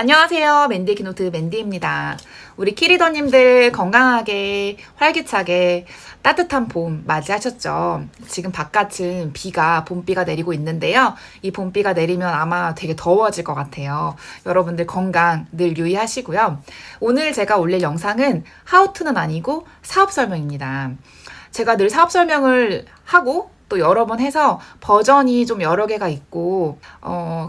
안녕하세요. 맨디 키노트 맨디입니다. 우리 키리더님들 건강하게 활기차게 따뜻한 봄 맞이하셨죠? 지금 바깥은 봄비가 내리고 있는데요. 이 봄비가 내리면 아마 되게 더워질 것 같아요. 여러분들 건강 늘 유의하시고요. 오늘 제가 올릴 영상은 하우투는 아니고 사업 설명입니다. 제가 늘 사업 설명을 하고 또 여러 번 해서 버전이 좀 여러 개가 있고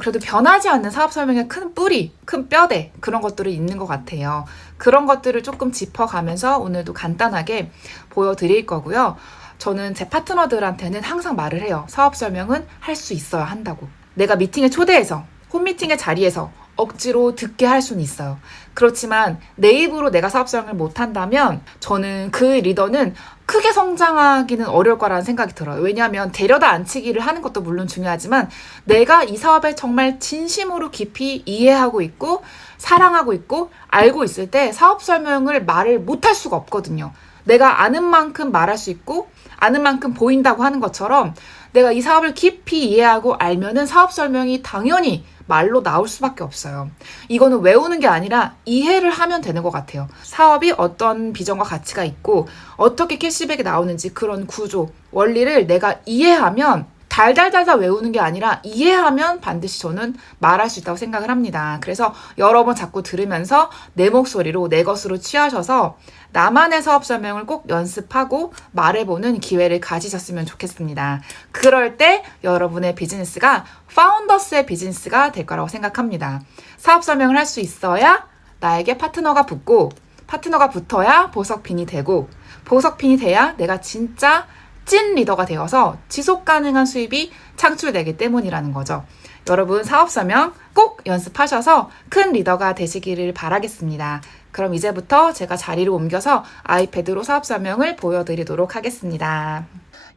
그래도 변하지 않는 사업 설명의 큰 뿌리, 큰 뼈대 그런 것들이 있는 것 같아요. 그런 것들을 조금 짚어가면서 오늘도 간단하게 보여드릴 거고요. 저는 제 파트너들한테는 항상 말을 해요. 사업 설명은 할 수 있어야 한다고. 내가 미팅에 초대해서 홈미팅의 자리에서 억지로 듣게 할 수는 있어요. 그렇지만 내 입으로 내가 사업 설명을 못한다면 저는 그 리더는 크게 성장하기는 어려울 거라는 생각이 들어요. 왜냐하면 데려다 앉히기를 하는 것도 물론 중요하지만 내가 이 사업을 정말 진심으로 깊이 이해하고 있고 사랑하고 있고 알고 있을 때 사업 설명을 말을 못할 수가 없거든요. 내가 아는 만큼 말할 수 있고 아는 만큼 보인다고 하는 것처럼 내가 이 사업을 깊이 이해하고 알면은 사업 설명이 당연히 말로 나올 수밖에 없어요. 이거는 외우는 게 아니라 이해를 하면 되는 것 같아요. 사업이 어떤 비전과 가치가 있고 어떻게 캐시백이 나오는지 그런 구조, 원리를 내가 이해하면 달달달달 외우는 게 아니라 이해하면 반드시 저는 말할 수 있다고 생각을 합니다. 그래서 여러 번 자꾸 들으면서 내 목소리로 내 것으로 취하셔서 나만의 사업 설명을 꼭 연습하고 말해보는 기회를 가지셨으면 좋겠습니다. 그럴 때 여러분의 비즈니스가 파운더스의 비즈니스가 될 거라고 생각합니다. 사업 설명을 할 수 있어야 나에게 파트너가 붙고 파트너가 붙어야 보석핀이 되고 보석핀이 돼야 내가 진짜 찐 리더가 되어서 지속 가능한 수입이 창출되기 때문이라는 거죠. 여러분 사업 설명 꼭 연습하셔서 큰 리더가 되시기를 바라겠습니다. 그럼 이제부터 제가 자리를 옮겨서 아이패드로 사업 설명을 보여드리도록 하겠습니다.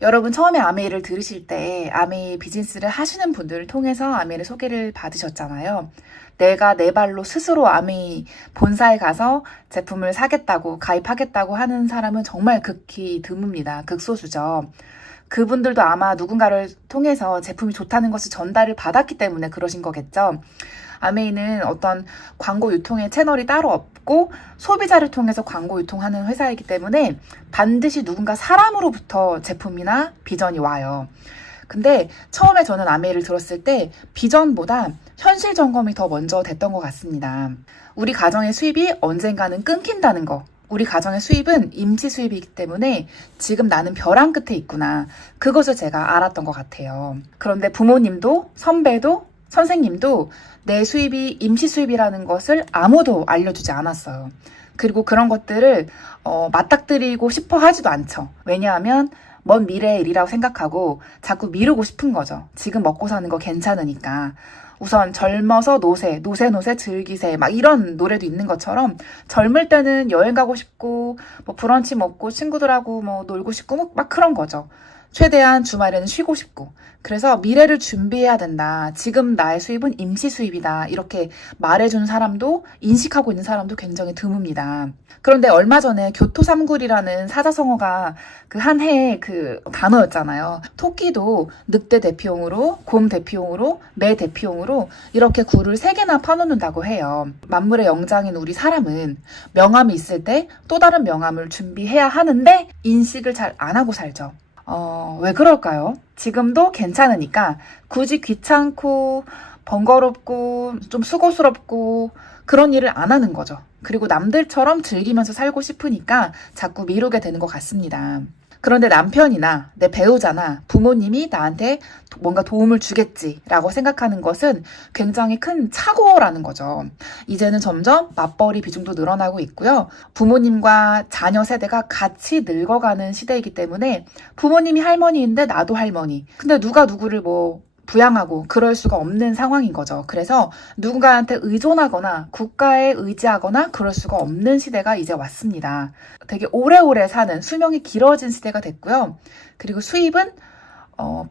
여러분 처음에 아메이를 들으실 때 아메이 비즈니스를 하시는 분들을 통해서 아메이를 소개를 받으셨잖아요. 내가 내 발로 스스로 아메이 본사에 가서 제품을 사겠다고 가입하겠다고 하는 사람은 정말 극히 드뭅니다. 극소수죠. 그분들도 아마 누군가를 통해서 제품이 좋다는 것을 전달을 받았기 때문에 그러신 거겠죠. 아메이는 어떤 광고 유통의 채널이 따로 없고 소비자를 통해서 광고 유통하는 회사이기 때문에 반드시 누군가 사람으로부터 제품이나 비전이 와요. 근데 처음에 저는 아메이를 들었을 때 비전보다 현실 점검이 더 먼저 됐던 것 같습니다. 우리 가정의 수입이 언젠가는 끊긴다는 거. 우리 가정의 수입은 임시 수입이기 때문에 지금 나는 벼랑 끝에 있구나. 그것을 제가 알았던 것 같아요. 그런데 부모님도 선배도 선생님도 내 수입이 임시 수입이라는 것을 아무도 알려주지 않았어요. 그리고 그런 것들을 맞닥뜨리고 싶어 하지도 않죠. 왜냐하면 먼 미래의 일이라고 생각하고 자꾸 미루고 싶은 거죠. 지금 먹고 사는 거 괜찮으니까. 우선 젊어서 노세 즐기세 막 이런 노래도 있는 것처럼 젊을 때는 여행 가고 싶고 뭐 브런치 먹고 친구들하고 뭐 놀고 싶고 막 그런 거죠. 최대한 주말에는 쉬고 싶고 그래서 미래를 준비해야 된다. 지금 나의 수입은 임시 수입이다. 이렇게 말해주는 사람도 인식하고 있는 사람도 굉장히 드뭅니다. 그런데 얼마 전에 교토삼굴이라는 사자성어가 그 한 해의 그 단어였잖아요. 토끼도 늑대 대피용으로 곰 대피용으로 매 대피용으로 이렇게 굴을 3개나 파놓는다고 해요. 만물의 영장인 우리 사람은 명함이 있을 때 또 다른 명함을 준비해야 하는데 인식을 잘 안 하고 살죠. 왜 그럴까요? 지금도 괜찮으니까 굳이 귀찮고 번거롭고 좀 수고스럽고 그런 일을 안 하는 거죠. 그리고 남들처럼 즐기면서 살고 싶으니까 자꾸 미루게 되는 것 같습니다. 그런데 남편이나 내 배우자나 부모님이 나한테 뭔가 도움을 주겠지라고 생각하는 것은 굉장히 큰 착오라는 거죠. 이제는 점점 맞벌이 비중도 늘어나고 있고요. 부모님과 자녀 세대가 같이 늙어가는 시대이기 때문에 부모님이 할머니인데 나도 할머니. 근데 누가 누구를 뭐 부양하고 그럴 수가 없는 상황인 거죠. 그래서 누군가한테 의존하거나 국가에 의지하거나 그럴 수가 없는 시대가 이제 왔습니다. 되게 오래오래 사는 수명이 길어진 시대가 됐고요. 그리고 수입은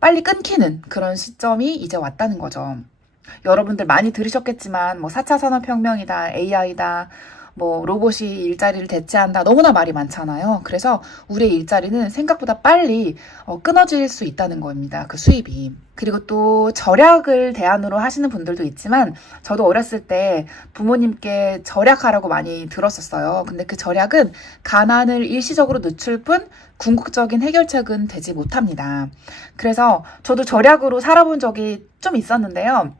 빨리 끊기는 그런 시점이 이제 왔다는 거죠. 여러분들 많이 들으셨겠지만 뭐 4차 산업혁명이다, AI다, 뭐 로봇이 일자리를 대체한다. 너무나 말이 많잖아요. 그래서 우리의 일자리는 생각보다 빨리 끊어질 수 있다는 겁니다. 그 수입이. 그리고 또 절약을 대안으로 하시는 분들도 있지만 저도 어렸을 때 부모님께 절약하라고 많이 들었었어요. 근데 그 절약은 가난을 일시적으로 늦출 뿐 궁극적인 해결책은 되지 못합니다. 그래서 저도 절약으로 살아본 적이 좀 있었는데요.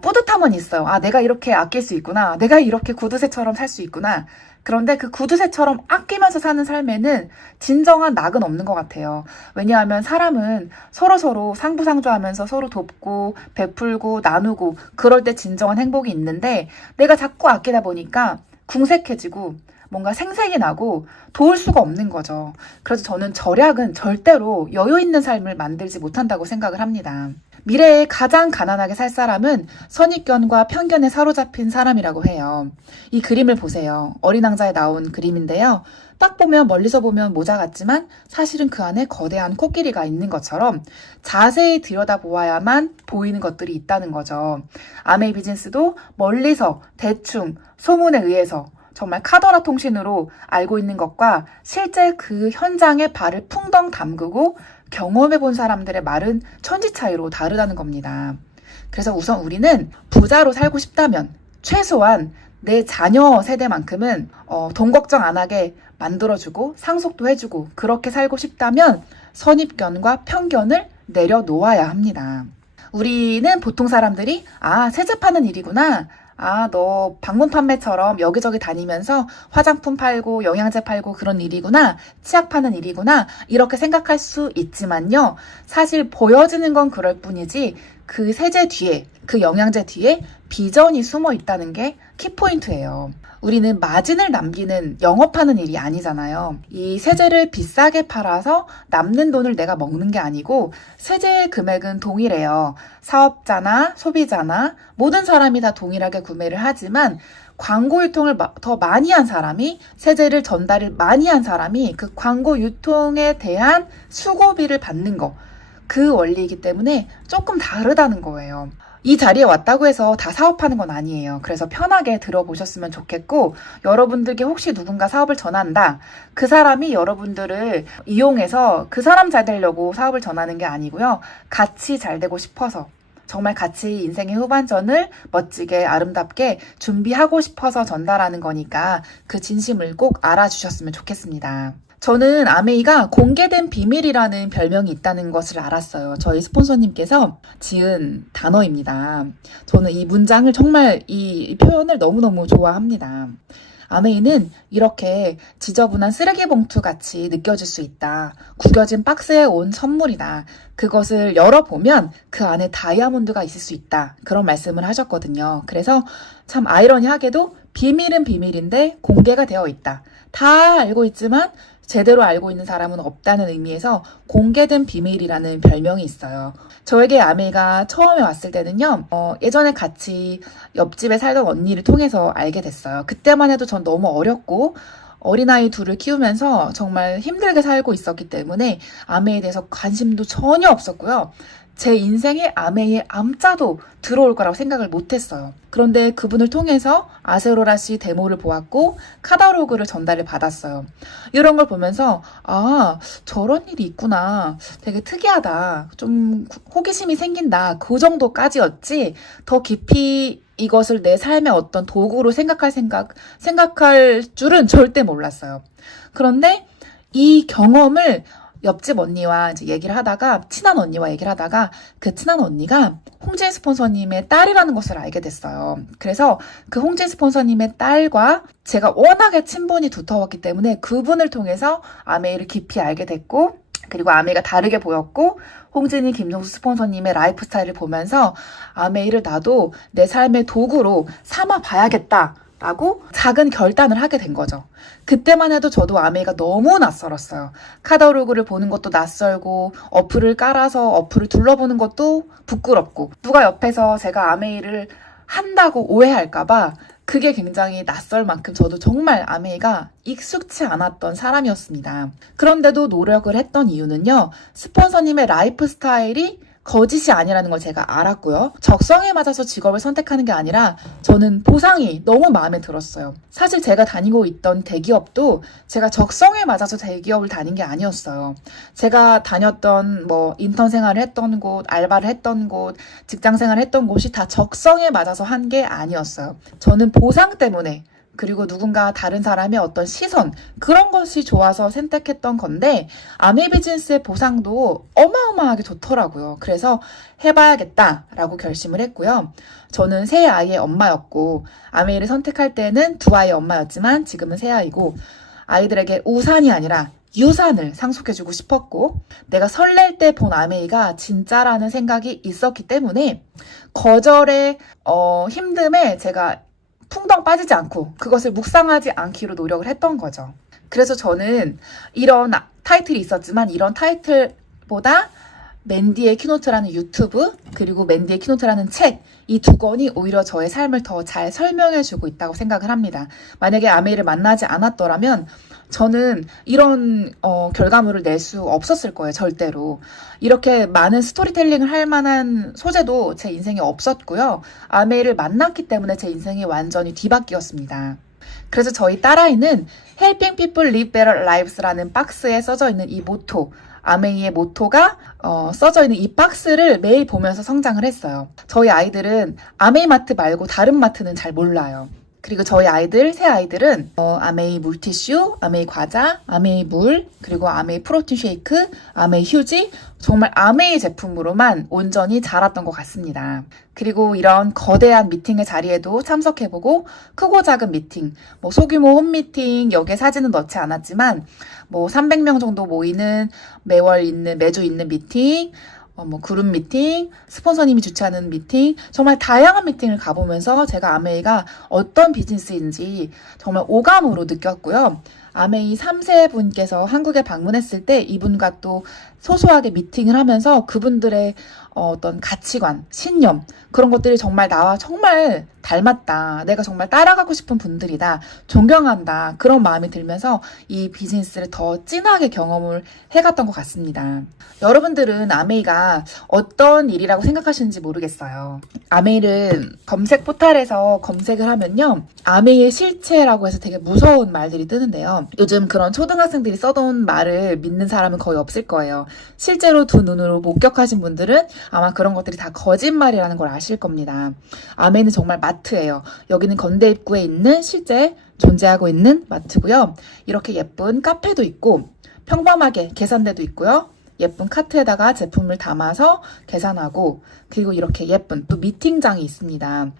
뿌듯함은 있어요. 아, 내가 이렇게 아낄 수 있구나. 내가 이렇게 구두쇠처럼 살 수 있구나. 그런데 그 구두쇠처럼 아끼면서 사는 삶에는 진정한 낙은 없는 것 같아요. 왜냐하면 사람은 서로서로 상부상조하면서 서로 돕고 베풀고 나누고 그럴 때 진정한 행복이 있는데 내가 자꾸 아끼다 보니까 궁색해지고 뭔가 생색이 나고 도울 수가 없는 거죠. 그래서 저는 절약은 절대로 여유 있는 삶을 만들지 못한다고 생각을 합니다. 미래에 가장 가난하게 살 사람은 선입견과 편견에 사로잡힌 사람이라고 해요. 이 그림을 보세요. 어린 왕자에 나온 그림인데요. 딱 보면 멀리서 보면 모자 같지만 사실은 그 안에 거대한 코끼리가 있는 것처럼 자세히 들여다보아야만 보이는 것들이 있다는 거죠. 아메이 비즈니스도 멀리서 대충 소문에 의해서 정말 카더라 통신으로 알고 있는 것과 실제 그 현장에 발을 풍덩 담그고 경험해 본 사람들의 말은 천지 차이로 다르다는 겁니다. 그래서 우선 우리는 부자로 살고 싶다면 최소한 내 자녀 세대만큼은 돈 걱정 안 하게 만들어주고 상속도 해주고 그렇게 살고 싶다면 선입견과 편견을 내려놓아야 합니다. 우리는 보통 사람들이 세제 파는 일이구나. 너 방문 판매처럼 여기저기 다니면서 화장품 팔고 영양제 팔고 그런 일이구나. 치약 파는 일이구나. 이렇게 생각할 수 있지만요. 사실 보여지는 건 그럴 뿐이지 그 세제 뒤에, 그 영양제 뒤에 비전이 숨어 있다는 게 키포인트예요. 우리는 마진을 남기는 영업하는 일이 아니잖아요. 이 세제를 비싸게 팔아서 남는 돈을 내가 먹는 게 아니고 세제의 금액은 동일해요. 사업자나 소비자나 모든 사람이 다 동일하게 구매를 하지만 광고 유통을 더 많이 한 사람이 세제를 전달을 많이 한 사람이 그 광고 유통에 대한 수고비를 받는 거. 그 원리이기 때문에 조금 다르다는 거예요. 이 자리에 왔다고 해서 다 사업하는 건 아니에요. 그래서 편하게 들어보셨으면 좋겠고 여러분들께 혹시 누군가 사업을 전한다. 그 사람이 여러분들을 이용해서 그 사람 잘 되려고 사업을 전하는 게 아니고요. 같이 잘 되고 싶어서 정말 같이 인생의 후반전을 멋지게 아름답게 준비하고 싶어서 전달하는 거니까 그 진심을 꼭 알아주셨으면 좋겠습니다. 저는 아메이가 공개된 비밀이라는 별명이 있다는 것을 알았어요. 저희 스폰서님께서 지은 단어입니다. 저는 이 문장을 정말 이 표현을 너무너무 좋아합니다. 아메이는 이렇게 지저분한 쓰레기 봉투 같이 느껴질 수 있다. 구겨진 박스에 온 선물이다. 그것을 열어보면 그 안에 다이아몬드가 있을 수 있다. 그런 말씀을 하셨거든요. 그래서 참 아이러니하게도 비밀은 비밀인데 공개가 되어 있다. 다 알고 있지만 제대로 알고 있는 사람은 없다는 의미에서 공개된 비밀이라는 별명이 있어요. 저에게 아메이가 처음에 왔을 때는요, 예전에 같이 옆집에 살던 언니를 통해서 알게 됐어요. 그때만 해도 전 너무 어렸고, 어린아이 둘을 키우면서 정말 힘들게 살고 있었기 때문에 아메이에 대해서 관심도 전혀 없었고요. 제 인생에 아메이의 암자도 들어올 거라고 생각을 못했어요. 그런데 그분을 통해서 아세로라 씨 데모를 보았고 카다로그를 전달을 받았어요. 이런 걸 보면서 저런 일이 있구나. 되게 특이하다. 좀 호기심이 생긴다. 그 정도까지였지 더 깊이 이것을 내 삶의 어떤 도구로 생각할 줄은 절대 몰랐어요. 그런데 이 경험을 옆집 언니와 이제 친한 언니와 얘기를 하다가 그 친한 언니가 홍진 스폰서님의 딸이라는 것을 알게 됐어요. 그래서 그 홍진 스폰서님의 딸과 제가 워낙에 친분이 두터웠기 때문에 그분을 통해서 아메이를 깊이 알게 됐고, 그리고 아메이가 다르게 보였고, 홍진이 김종수 스폰서님의 라이프 스타일을 보면서 아메이를 나도 내 삶의 도구로 삼아 봐야겠다. 라고 작은 결단을 하게 된 거죠. 그때만 해도 저도 아메이가 너무 낯설었어요. 카다로그를 보는 것도 낯설고 어플을 깔아서 어플을 둘러보는 것도 부끄럽고 누가 옆에서 제가 아메이를 한다고 오해할까봐 그게 굉장히 낯설 만큼 저도 정말 아메이가 익숙치 않았던 사람이었습니다. 그런데도 노력을 했던 이유는요. 스폰서님의 라이프 스타일이 거짓이 아니라는 걸 제가 알았고요. 적성에 맞아서 직업을 선택하는 게 아니라 저는 보상이 너무 마음에 들었어요. 사실 제가 다니고 있던 대기업도 제가 적성에 맞아서 대기업을 다닌 게 아니었어요. 제가 다녔던 인턴 생활을 했던 곳, 알바를 했던 곳, 직장 생활을 했던 곳이 다 적성에 맞아서 한 게 아니었어요. 저는 보상 때문에, 그리고 누군가 다른 사람의 어떤 시선, 그런 것이 좋아서 선택했던 건데, 아메이 비즈니스의 보상도 어마어마하게 좋더라고요. 그래서 해봐야겠다라고 결심을 했고요. 저는 세 아이의 엄마였고, 아메이를 선택할 때는 두 아이의 엄마였지만 지금은 세 아이고, 아이들에게 우산이 아니라 유산을 상속해주고 싶었고, 내가 설렐 때 본 아메이가 진짜라는 생각이 있었기 때문에 거절의 힘듦에 제가 풍덩 빠지지 않고 그것을 묵상하지 않기로 노력을 했던 거죠. 그래서 저는 이런 타이틀이 있었지만 이런 타이틀보다 맨디의 키노트라는 유튜브, 그리고 맨디의 키노트라는 책, 이 두 권이 오히려 저의 삶을 더 잘 설명해주고 있다고 생각을 합니다. 만약에 아메이를 만나지 않았더라면 저는 이런 결과물을 낼 수 없었을 거예요. 절대로. 이렇게 많은 스토리텔링을 할 만한 소재도 제 인생에 없었고요. 아메이를 만났기 때문에 제 인생이 완전히 뒤바뀌었습니다. 그래서 저희 딸아이는 Helping People Live Better Lives라는 박스에 써져 있는 이 모토, 아메이의 모토가 써져 있는 이 박스를 매일 보면서 성장을 했어요. 저희 아이들은 아메이 마트 말고 다른 마트는 잘 몰라요. 그리고 저희 아이들, 세 아이들은 아메이 물티슈, 아메이 과자, 아메이 물, 그리고 아메이 프로틴 쉐이크, 아메이 휴지, 정말 아메이 제품으로만 온전히 자랐던 것 같습니다. 그리고 이런 거대한 미팅의 자리에도 참석해보고, 크고 작은 미팅, 소규모 홈미팅, 여기에 사진은 넣지 않았지만 300명 정도 모이는 매주 있는 미팅, 그룹 미팅, 스폰서님이 주최하는 미팅, 정말 다양한 미팅을 가보면서 제가 아메이가 어떤 비즈니스인지 정말 오감으로 느꼈고요. 아메이 3세 분께서 한국에 방문했을 때 이분과 또 소소하게 미팅을 하면서 그분들의 어떤 가치관, 신념, 그런 것들이 정말 나와 정말 닮았다. 내가 정말 따라가고 싶은 분들이다. 존경한다. 그런 마음이 들면서 이 비즈니스를 더 진하게 경험을 해갔던 것 같습니다. 여러분들은 아메이가 어떤 일이라고 생각하시는지 모르겠어요. 아메이를 검색 포탈에서 검색을 하면요, 아메이의 실체라고 해서 되게 무서운 말들이 뜨는데요. 요즘 그런 초등학생들이 써놓은 말을 믿는 사람은 거의 없을 거예요. 실제로 두 눈으로 목격하신 분들은 아마 그런 것들이 다 거짓말이라는 걸 아실 겁니다. 아메이는 정말 마트예요. 여기는 건대 입구에 있는 실제 존재하고 있는 마트고요. 이렇게 예쁜 카페도 있고 평범하게 계산대도 있고요. 예쁜 카트에다가 제품을 담아서 계산하고, 그리고 이렇게 예쁜 또 미팅장이 있습니다.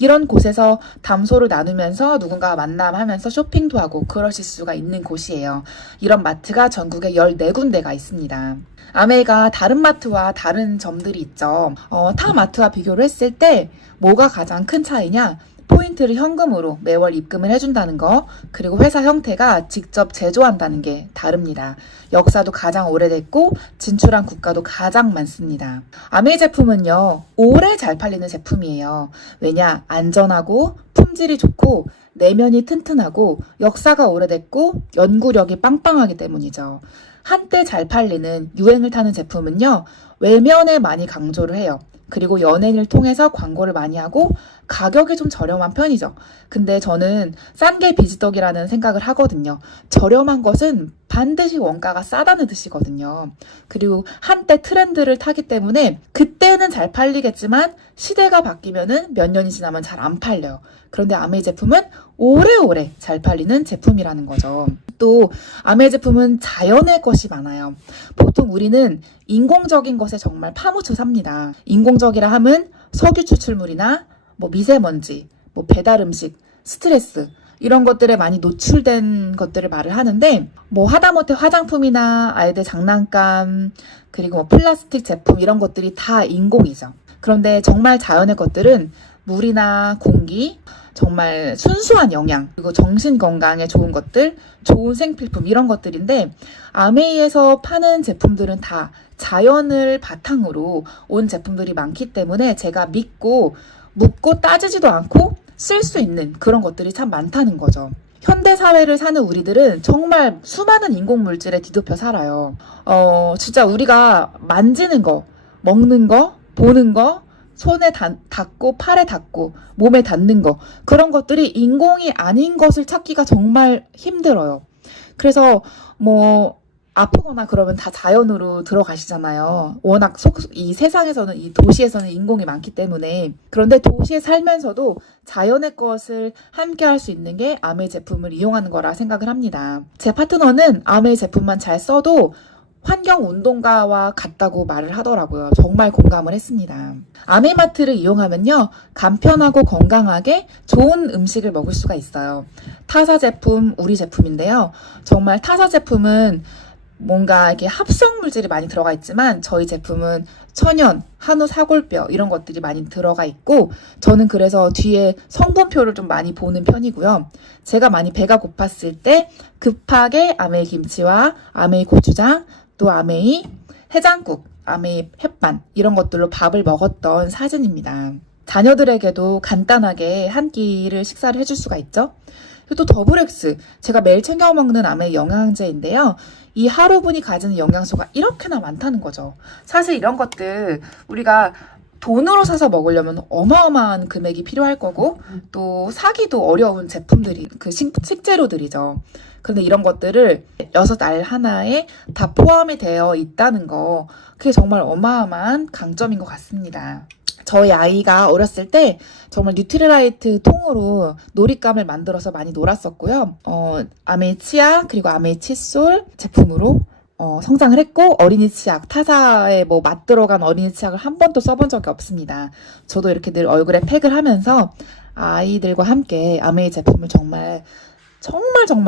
이런 곳에서 담소를 나누면서 누군가와 만남하면서 쇼핑도 하고 그러실 수가 있는 곳이에요. 이런 마트가 전국에 14군데가 있습니다. 아메이가 다른 마트와 다른 점들이 있죠. 타 마트와 비교를 했을 때 뭐가 가장 큰 차이냐? 포인트를 현금으로 매월 입금을 해준다는 거, 그리고 회사 형태가 직접 제조한다는 게 다릅니다. 역사도 가장 오래됐고 진출한 국가도 가장 많습니다. 아메이 제품은요, 오래 잘 팔리는 제품이에요. 왜냐? 안전하고 품질이 좋고 내면이 튼튼하고 역사가 오래됐고 연구력이 빵빵하기 때문이죠. 한때 잘 팔리는 유행을 타는 제품은요, 외면에 많이 강조를 해요. 그리고 연예인을 통해서 광고를 많이 하고 가격이 좀 저렴한 편이죠. 근데 저는 싼 게 비지떡이라는 생각을 하거든요. 저렴한 것은 반드시 원가가 싸다는 뜻이거든요. 그리고 한때 트렌드를 타기 때문에 그때는 잘 팔리겠지만 시대가 바뀌면은 몇 년이 지나면 잘 안 팔려요. 그런데 아메이 제품은 오래오래 잘 팔리는 제품이라는 거죠. 또 아메이 제품은 자연의 것이 많아요. 보통 우리는 인공적인 것에 정말 파묻혀 삽니다. 인공적이라 함은 석유 추출물이나 미세먼지, 배달 음식, 스트레스, 이런 것들에 많이 노출된 것들을 말을 하는데, 하다못해 화장품이나 아이들 장난감, 그리고 플라스틱 제품, 이런 것들이 다 인공이죠. 그런데 정말 자연의 것들은 물이나 공기, 정말 순수한 영양, 그리고 정신 건강에 좋은 것들, 좋은 생필품, 이런 것들인데, 아메이에서 파는 제품들은 다 자연을 바탕으로 온 제품들이 많기 때문에 제가 믿고 묻고 따지지도 않고 쓸 수 있는 그런 것들이 참 많다는 거죠. 현대 사회를 사는 우리들은 정말 수많은 인공 물질에 뒤덮여 살아요. 진짜 우리가 만지는 거, 먹는 거, 보는 거, 손에 닿고 팔에 닿고 몸에 닿는 거, 그런 것들이 인공이 아닌 것을 찾기가 정말 힘들어요. 그래서 뭐 아프거나 그러면 다 자연으로 들어가시잖아요. 워낙 이 세상에서는, 이 도시에서는 인공이 많기 때문에. 그런데 도시에 살면서도 자연의 것을 함께 할 수 있는 게 아메이 제품을 이용하는 거라 생각을 합니다. 제 파트너는 아메이 제품만 잘 써도 환경운동가와 같다고 말을 하더라고요. 정말 공감을 했습니다. 아메이마트를 이용하면요, 간편하고 건강하게 좋은 음식을 먹을 수가 있어요. 타사 제품, 우리 제품인데요. 정말 타사 제품은 뭔가 이렇게 합성 물질이 많이 들어가 있지만 저희 제품은 천연, 한우 사골뼈 이런 것들이 많이 들어가 있고, 저는 그래서 뒤에 성분표를 좀 많이 보는 편이고요. 제가 많이 배가 고팠을 때 급하게 아메이 김치와 아메이 고추장, 또 아메이 해장국, 아메이 햇반 이런 것들로 밥을 먹었던 사진입니다. 자녀들에게도 간단하게 한 끼를 식사를 해줄 수가 있죠. 그리고 또 더블엑스, 제가 매일 챙겨 먹는 아메이 영양제인데요. 이 하루분이 가지는 영양소가 이렇게나 많다는 거죠. 사실 이런 것들 우리가 돈으로 사서 먹으려면 어마어마한 금액이 필요할 거고, 또 사기도 어려운 제품들이, 그 식재료들이죠. 그런데 이런 것들을 6알 하나에 다 포함이 되어 있다는 거, 그게 정말 어마어마한 강점인 것 같습니다. 저희 아이가 어렸을 때 정말 뉴트리라이트 통으로 놀잇감을 만들어서 많이 놀았었고요. 아메이 치약 그리고 아메이 칫솔 제품으로 성장을 했고, 어린이 치약, 타사에 뭐 맛 들어간 어린이 치약을 한 번도 써본 적이 없습니다. 저도 이렇게 늘 얼굴에 팩을 하면서 아이들과 함께 아메이 제품을 정말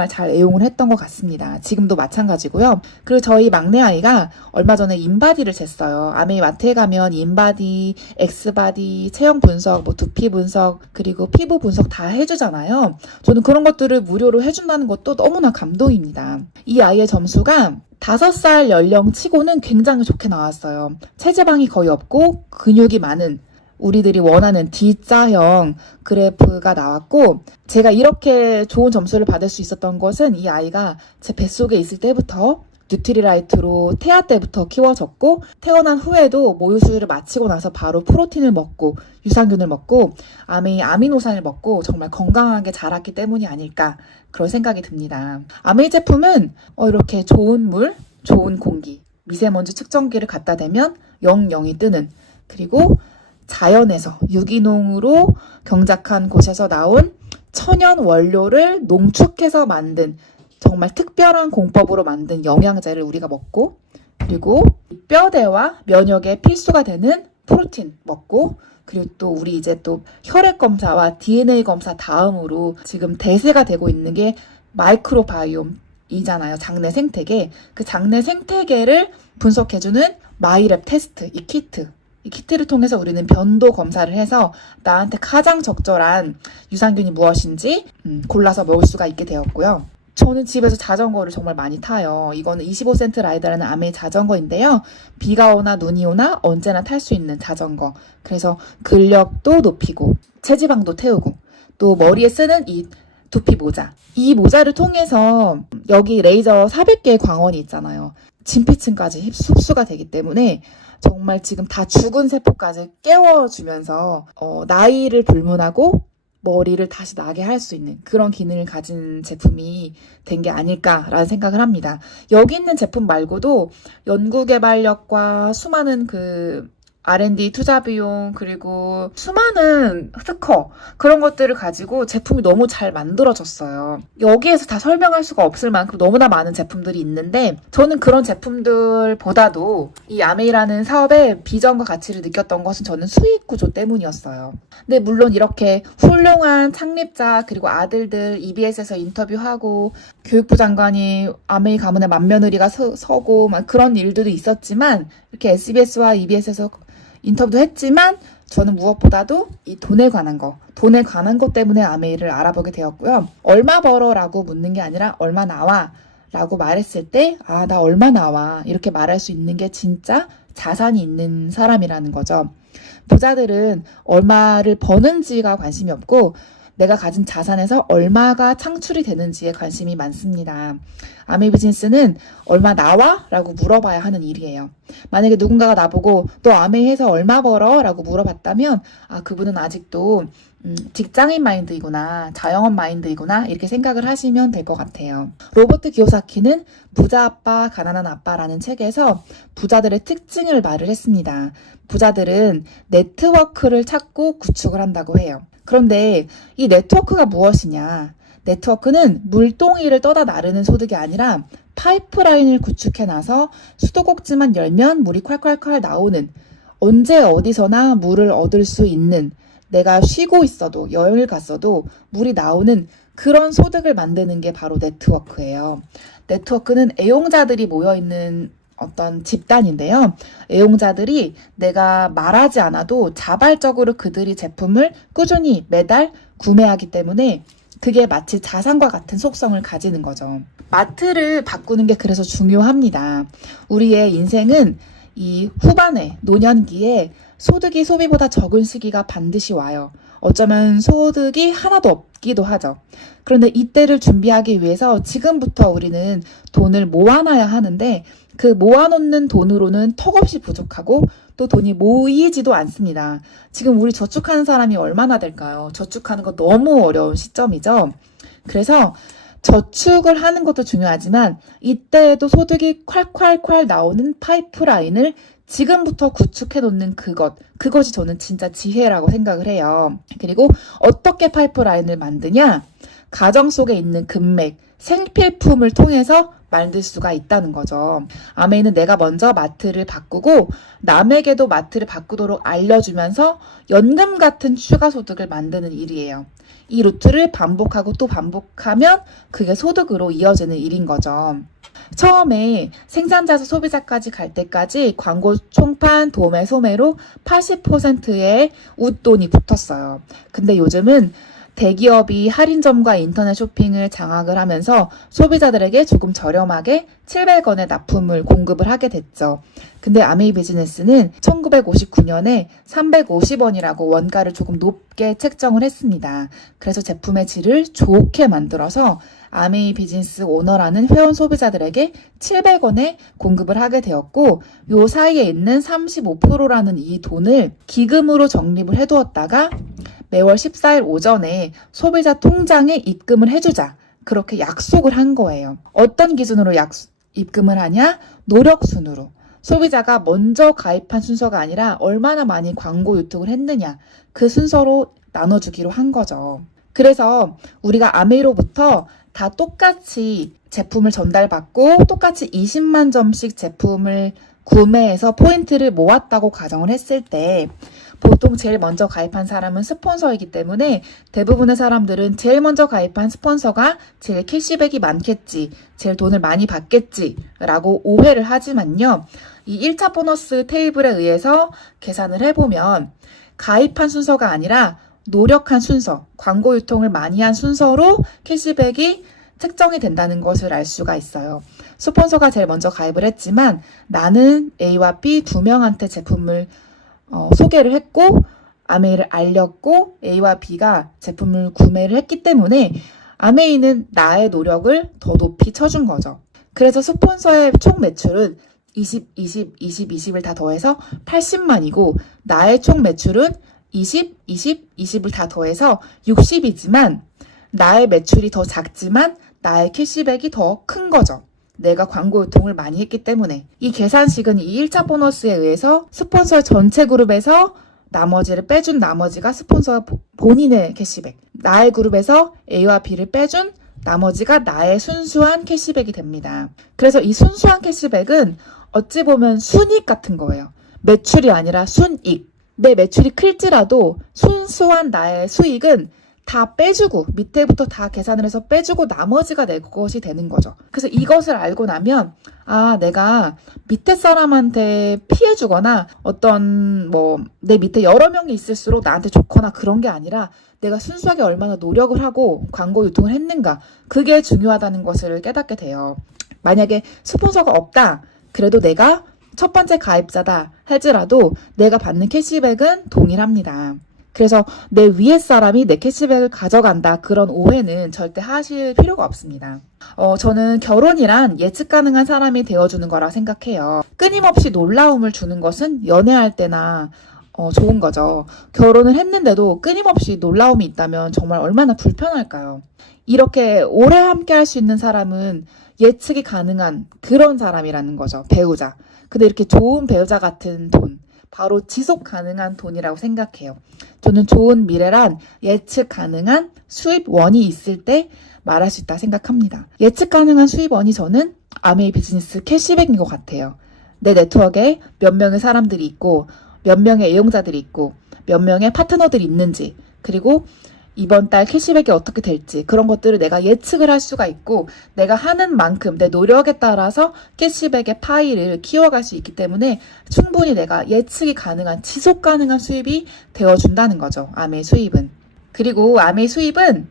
잘 애용을 했던 것 같습니다. 지금도 마찬가지고요. 그리고 저희 막내 아이가 얼마 전에 인바디를 쟀어요. 아메이 마트에 가면 인바디, 엑스바디, 체형 분석, 뭐 두피 분석, 그리고 피부 분석 다 해주잖아요. 저는 그런 것들을 무료로 해준다는 것도 너무나 감동입니다. 이 아이의 점수가 5살 연령 치고는 굉장히 좋게 나왔어요. 체지방이 거의 없고 근육이 많은, 우리들이 원하는 D자형 그래프가 나왔고, 제가 이렇게 좋은 점수를 받을 수 있었던 것은 이 아이가 제 뱃속에 있을 때부터 뉴트리라이트로 태아 때부터 키워졌고, 태어난 후에도 모유 수유를 마치고 나서 바로 프로틴을 먹고 유산균을 먹고 아메이 아미노산을 먹고 정말 건강하게 자랐기 때문이 아닐까, 그런 생각이 듭니다. 아메이 제품은 이렇게 좋은 물, 좋은 공기, 미세먼지 측정기를 갖다 대면 00이 뜨는, 그리고 자연에서 유기농으로 경작한 곳에서 나온 천연 원료를 농축해서 만든 정말 특별한 공법으로 만든 영양제를 우리가 먹고, 그리고 뼈대와 면역에 필수가 되는 프로틴 먹고, 그리고 또 우리 이제 또 혈액 검사와 DNA 검사 다음으로 지금 대세가 되고 있는 게 마이크로바이옴이잖아요. 장내 생태계. 그 장내 생태계를 분석해주는 마이랩 테스트, 이 키트를 통해서 우리는 변도 검사를 해서 나한테 가장 적절한 유산균이 무엇인지 골라서 먹을 수가 있게 되었고요. 저는 집에서 자전거를 정말 많이 타요. 이거는 25센트 라이더라는 아메이 자전거인데요. 비가 오나 눈이 오나 언제나 탈 수 있는 자전거. 그래서 근력도 높이고 체지방도 태우고, 또 머리에 쓰는 이 두피 모자. 이 모자를 통해서 여기 레이저 400개의 광원이 있잖아요. 진피층까지 흡수가 되기 때문에 정말 지금 다 죽은 세포까지 깨워주면서 나이를 불문하고 머리를 다시 나게 할 수 있는 그런 기능을 가진 제품이 된 게 아닐까라는 생각을 합니다. 여기 있는 제품 말고도 연구개발력과 수많은 그 R&D 투자 비용, 그리고 수많은 특허, 그런 것들을 가지고 제품이 너무 잘 만들어졌어요. 여기에서 다 설명할 수가 없을 만큼 너무나 많은 제품들이 있는데, 저는 그런 제품들보다도 이 아메이라는 사업의 비전과 가치를 느꼈던 것은 저는 수익 구조 때문이었어요. 근데 물론 이렇게 훌륭한 창립자 그리고 아들들 EBS에서 인터뷰하고 교육부 장관이 아메이 가문의 맏며느리가 서고 막 그런 일들도 있었지만, 이렇게 SBS와 EBS에서 인터뷰도 했지만, 저는 무엇보다도 이 돈에 관한 것 때문에 아메이를 알아보게 되었고요. 얼마 벌어? 라고 묻는 게 아니라 얼마 나와? 라고 말했을 때, 아, 나 얼마 나와? 이렇게 말할 수 있는 게 진짜 자산이 있는 사람이라는 거죠. 부자들은 얼마를 버는지가 관심이 없고, 내가 가진 자산에서 얼마가 창출이 되는지에 관심이 많습니다. 아메이 비즈니스는 얼마 나와? 라고 물어봐야 하는 일이에요. 만약에 누군가가 나보고 너 아메이 해서 얼마 벌어? 라고 물어봤다면 그분은 아직도 직장인 마인드이구나, 자영업 마인드이구나 이렇게 생각을 하시면 될 것 같아요. 로버트 기요사키는 부자 아빠, 가난한 아빠라는 책에서 부자들의 특징을 말을 했습니다. 부자들은 네트워크를 찾고 구축을 한다고 해요. 그런데 이 네트워크가 무엇이냐? 네트워크는 물동이를 떠다 나르는 소득이 아니라 파이프라인을 구축해놔서 수도꼭지만 열면 물이 콸콸콸 나오는, 언제 어디서나 물을 얻을 수 있는, 내가 쉬고 있어도 여행을 갔어도 물이 나오는 그런 소득을 만드는 게 바로 네트워크예요. 네트워크는 애용자들이 모여있는 어떤 집단인데요. 애용자들이 내가 말하지 않아도 자발적으로 그들이 제품을 꾸준히 매달 구매하기 때문에 그게 마치 자산과 같은 속성을 가지는 거죠. 마트를 바꾸는 게 그래서 중요합니다. 우리의 인생은 이 후반에, 노년기에 소득이 소비보다 적은 시기가 반드시 와요. 어쩌면 소득이 하나도 없기도 하죠. 그런데 이때를 준비하기 위해서 지금부터 우리는 돈을 모아놔야 하는데 그 모아놓는 돈으로는 턱없이 부족하고 또 돈이 모이지도 않습니다. 지금 우리 저축하는 사람이 얼마나 될까요? 저축하는 거 너무 어려운 시점이죠. 그래서 저축을 하는 것도 중요하지만 이때에도 소득이 콸콸콸 나오는 파이프라인을 지금부터 구축해 놓는 그것이 저는 진짜 지혜라고 생각을 해요. 그리고 어떻게 파이프라인을 만드냐? 가정 속에 있는 금맥, 생필품을 통해서 만들 수가 있다는 거죠. 아메이는 내가 먼저 마트를 바꾸고 남에게도 마트를 바꾸도록 알려주면서 연금 같은 추가 소득을 만드는 일이에요. 이 루트를 반복하고 또 반복하면 그게 소득으로 이어지는 일인 거죠. 처음에 생산자에서 소비자까지 갈 때까지 광고 총판, 도매, 소매로 80%의 웃돈이 붙었어요. 근데 요즘은 대기업이 할인점과 인터넷 쇼핑을 장악을 하면서 소비자들에게 조금 저렴하게 700원의 납품을 공급을 하게 됐죠. 근데 아메이 비즈니스는 1959년에 350원이라고 원가를 조금 높게 책정을 했습니다. 그래서 제품의 질을 좋게 만들어서 아메이 비즈니스 오너라는 회원 소비자들에게 700원에 공급을 하게 되었고, 요 사이에 있는 35%라는 이 돈을 기금으로 적립을 해두었다가 매월 14일 오전에 소비자 통장에 입금을 해주자, 그렇게 약속을 한 거예요. 어떤 기준으로 입금을 하냐? 노력순으로. 소비자가 먼저 가입한 순서가 아니라 얼마나 많이 광고 유통을 했느냐, 그 순서로 나눠주기로 한 거죠. 그래서 우리가 아메이로부터 다 똑같이 제품을 전달받고 똑같이 20만 점씩 제품을 구매해서 포인트를 모았다고 가정을 했을 때 보통 제일 먼저 가입한 사람은 스폰서이기 때문에 대부분의 사람들은 제일 먼저 가입한 스폰서가 제일 캐시백이 많겠지, 제일 돈을 많이 받겠지 라고 오해를 하지만요. 이 1차 보너스 테이블에 의해서 계산을 해보면 가입한 순서가 아니라 노력한 순서, 광고 유통을 많이 한 순서로 캐시백이 책정이 된다는 것을 알 수가 있어요. 스폰서가 제일 먼저 가입을 했지만 나는 A와 B 두 명한테 제품을 소개를 했고 아메이를 알렸고 A와 B가 제품을 구매를 했기 때문에 아메이는 나의 노력을 더 높이 쳐준 거죠. 그래서 스폰서의 총 매출은 20을 다 더해서 80만이고 나의 총 매출은 20을 다 더해서 60이지만 나의 매출이 더 작지만 나의 캐시백이 더 큰 거죠. 내가 광고 유통을 많이 했기 때문에. 이 계산식은 이 1차 보너스에 의해서 스폰서 전체 그룹에서 나머지를 빼준 나머지가 스폰서 본인의 캐시백, 나의 그룹에서 A와 B를 빼준 나머지가 나의 순수한 캐시백이 됩니다. 그래서 이 순수한 캐시백은 어찌 보면 순이익 같은 거예요. 매출이 아니라 순이익. 내 매출이 클지라도 순수한 나의 수익은 다 빼주고 밑에부터 다 계산을 해서 빼주고 나머지가 내 것이 되는 거죠. 그래서 이것을 알고 나면 내가 밑에 사람한테 피해주거나 어떤 내 밑에 여러 명이 있을수록 나한테 좋거나 그런 게 아니라 내가 순수하게 얼마나 노력을 하고 광고 유통을 했는가, 그게 중요하다는 것을 깨닫게 돼요. 만약에 스폰서가 없다, 그래도 내가 첫 번째 가입자다 할지라도 내가 받는 캐시백은 동일합니다. 그래서 내 위에 사람이 내 캐시백을 가져간다. 그런 오해는 절대 하실 필요가 없습니다. 저는 결혼이란 예측 가능한 사람이 되어주는 거라 생각해요. 끊임없이 놀라움을 주는 것은 연애할 때나 좋은 거죠. 결혼을 했는데도 끊임없이 놀라움이 있다면 정말 얼마나 불편할까요? 이렇게 오래 함께 할 수 있는 사람은 예측이 가능한 그런 사람이라는 거죠. 배우자. 근데 이렇게 좋은 배우자 같은 돈, 바로 지속 가능한 돈이라고 생각해요. 저는 좋은 미래란 예측 가능한 수입원이 있을 때 말할 수 있다 생각합니다. 예측 가능한 수입원이 저는 아메이 비즈니스 캐시백인 것 같아요. 내 네트워크에 몇 명의 사람들이 있고 몇 명의 애용자들이 있고 몇 명의 파트너들이 있는지, 그리고 이번 달 캐시백이 어떻게 될지, 그런 것들을 내가 예측을 할 수가 있고 내가 하는 만큼 내 노력에 따라서 캐시백의 파이를 키워갈 수 있기 때문에 충분히 내가 예측이 가능한 지속 가능한 수입이 되어준다는 거죠. 아메이 수입은. 그리고 아메이 수입은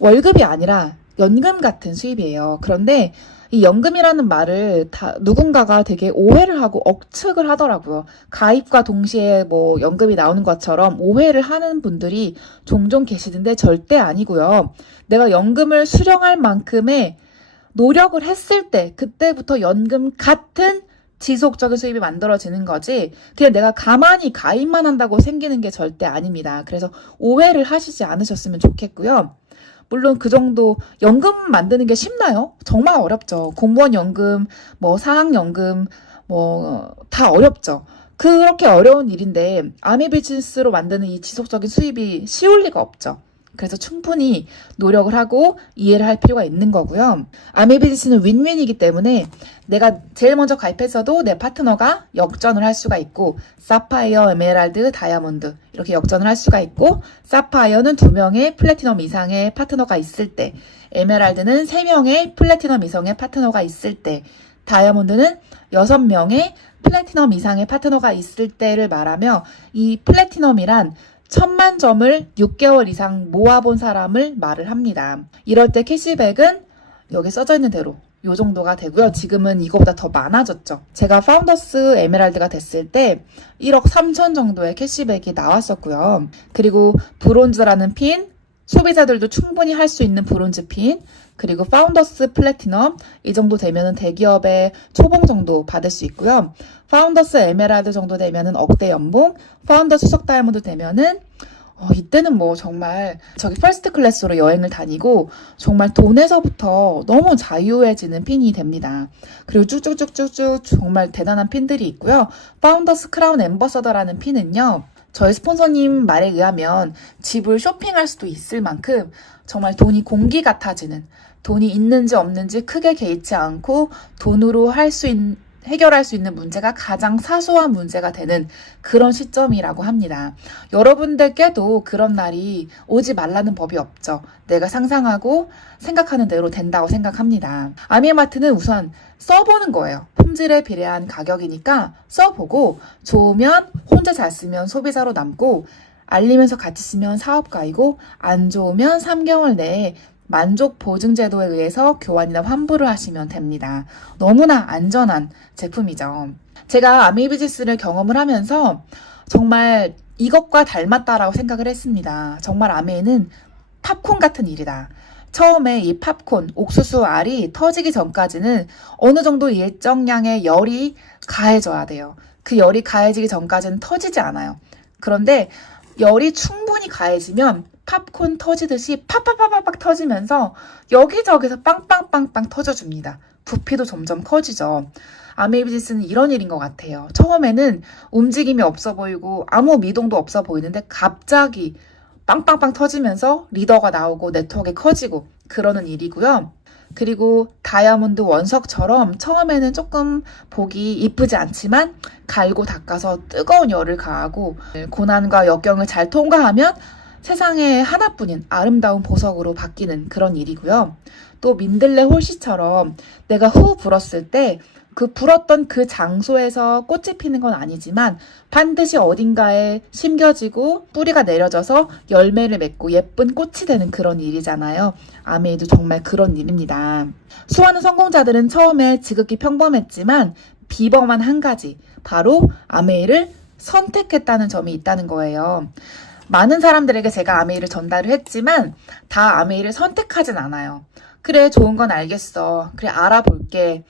월급이 아니라 연금 같은 수입이에요. 그런데 이 연금이라는 말을 누군가가 되게 오해를 하고 억측을 하더라고요. 가입과 동시에 뭐 연금이 나오는 것처럼 오해를 하는 분들이 종종 계시는데 절대 아니고요. 내가 연금을 수령할 만큼의 노력을 했을 때 그때부터 연금 같은 지속적인 수입이 만들어지는 거지, 그냥 내가 가만히 가입만 한다고 생기는 게 절대 아닙니다. 그래서 오해를 하시지 않으셨으면 좋겠고요. 물론 그 정도 연금 만드는 게 쉽나요? 정말 어렵죠. 공무원 연금, 뭐 사학연금, 뭐 다 어렵죠. 그렇게 어려운 일인데 아미 비즈니스로 만드는 이 지속적인 수입이 쉬울 리가 없죠. 그래서 충분히 노력을 하고 이해를 할 필요가 있는 거고요. 아미 비즈니스는 윈윈이기 때문에 내가 제일 먼저 가입했어도 내 파트너가 역전을 할 수가 있고, 사파이어, 에메랄드, 다이아몬드 이렇게 역전을 할 수가 있고, 사파이어는 2명의 플래티넘 이상의 파트너가 있을 때, 에메랄드는 3명의 플래티넘 이상의 파트너가 있을 때, 다이아몬드는 6명의 플래티넘 이상의 파트너가 있을 때를 말하며, 이 플래티넘이란 1000만 점을 6개월 이상 모아본 사람을 말을 합니다. 이럴 때 캐시백은 여기 써져 있는 대로 요 정도가 되고요. 지금은 이거보다 더 많아졌죠. 제가 파운더스 에메랄드가 됐을 때 1억 3천 정도의 캐시백이 나왔었고요. 그리고 브론즈라는 핀, 소비자들도 충분히 할 수 있는 브론즈 핀, 그리고 파운더스 플래티넘, 이 정도 되면은 대기업의 초봉 정도 받을 수 있고요. 파운더스 에메랄드 정도 되면은 억대 연봉, 파운더스 수석 다이아몬드 되면은 이때는 뭐 정말 저기 퍼스트 클래스로 여행을 다니고 정말 돈에서부터 너무 자유해지는 핀이 됩니다. 그리고 쭉쭉쭉쭉쭉 정말 대단한 핀들이 있고요. 파운더스 크라운 앰버서더라는 핀은요, 저희 스폰서님 말에 의하면 집을 쇼핑할 수도 있을 만큼 정말 돈이 공기 같아지는, 돈이 있는지 없는지 크게 개의치 않고 돈으로 해결할 수 있는 문제가 가장 사소한 문제가 되는 그런 시점이라고 합니다. 여러분들께도 그런 날이 오지 말라는 법이 없죠. 내가 상상하고 생각하는 대로 된다고 생각합니다. 아미마트는 우선 써보는 거예요. 품질에 비례한 가격이니까 써보고 좋으면 혼자 잘 쓰면 소비자로 남고, 알리면서 같이 쓰면 사업가이고, 안 좋으면 3개월 내에 만족 보증 제도에 의해서 교환이나 환불을 하시면 됩니다. 너무나 안전한 제품이죠. 제가 아미 비즈니스를 경험을 하면서 정말 이것과 닮았다라고 생각을 했습니다. 정말 아메는 팝콘 같은 일이다. 처음에 이 팝콘, 옥수수 알이 터지기 전까지는 어느 정도 일정량의 열이 가해져야 돼요. 그 열이 가해지기 전까지는 터지지 않아요. 그런데 열이 충분히 가해지면 팝콘 터지듯이 팍팍팍팍 터지면서 여기저기서 빵빵빵빵 터져줍니다. 부피도 점점 커지죠. 아메이 비즈니스는 이런 일인 것 같아요. 처음에는 움직임이 없어 보이고 아무 미동도 없어 보이는데 갑자기 빵빵빵 터지면서 리더가 나오고 네트워크가 커지고 그러는 일이고요. 그리고 다이아몬드 원석처럼 처음에는 조금 보기 이쁘지 않지만 갈고 닦아서 뜨거운 열을 가하고 고난과 역경을 잘 통과하면 세상에 하나뿐인 아름다운 보석으로 바뀌는 그런 일이고요. 또 민들레 홀씨처럼 내가 후 불었을 때 그 불었던 그 장소에서 꽃이 피는 건 아니지만 반드시 어딘가에 심겨지고 뿌리가 내려져서 열매를 맺고 예쁜 꽃이 되는 그런 일이잖아요. 아메이도 정말 그런 일입니다. 수많은 성공자들은 처음에 지극히 평범했지만 비범한 한 가지, 바로 아메이를 선택했다는 점이 있다는 거예요. 많은 사람들에게 제가 아메이를 전달을 했지만 다 아메이를 선택하진 않아요. 그래, 좋은 건 알겠어. 그래, 알아볼게.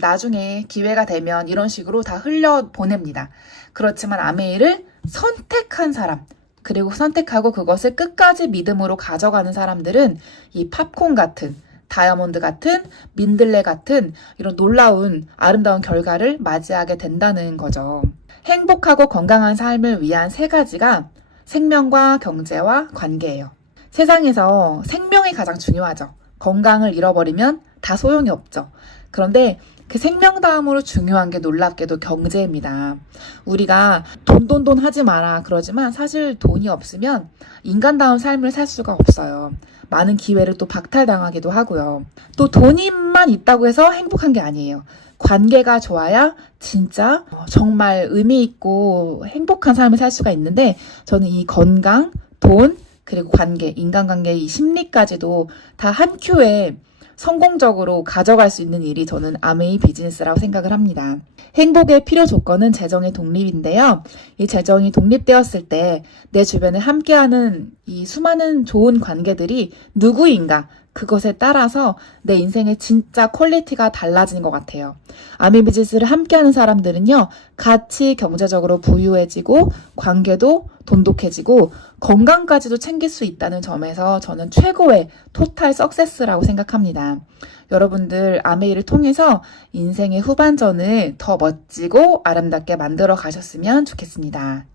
나중에 기회가 되면 이런 식으로 다 흘려 보냅니다. 그렇지만 아메이를 선택한 사람, 그리고 선택하고 그것을 끝까지 믿음으로 가져가는 사람들은 이 팝콘 같은, 다이아몬드 같은, 민들레 같은 이런 놀라운 아름다운 결과를 맞이하게 된다는 거죠. 행복하고 건강한 삶을 위한 세 가지가 생명과 경제와 관계예요. 세상에서 생명이 가장 중요하죠. 건강을 잃어버리면 다 소용이 없죠. 그런데 그 생명 다음으로 중요한 게 놀랍게도 경제입니다. 우리가 돈 하지 마라 그러지만 사실 돈이 없으면 인간다운 삶을 살 수가 없어요. 많은 기회를 또 박탈당하기도 하고요. 또 돈이만 있다고 해서 행복한 게 아니에요. 관계가 좋아야 진짜 정말 의미 있고 행복한 삶을 살 수가 있는데 저는 이 건강, 돈, 그리고 관계, 인간관계 이 심리까지도 다 한 큐에 성공적으로 가져갈 수 있는 일이 저는 아메이 비즈니스라고 생각을 합니다. 행복의 필요 조건은 재정의 독립인데요. 이 재정이 독립되었을 때 내 주변에 함께하는 이 수많은 좋은 관계들이 누구인가 그것에 따라서 내 인생의 진짜 퀄리티가 달라지는 것 같아요. 아메이 비즈니스를 함께하는 사람들은요. 같이 경제적으로 부유해지고 관계도 돈독해지고 건강까지도 챙길 수 있다는 점에서 저는 최고의 토탈 석세스라고 생각합니다. 여러분들 아메이를 통해서 인생의 후반전을 더 멋지고 아름답게 만들어 가셨으면 좋겠습니다.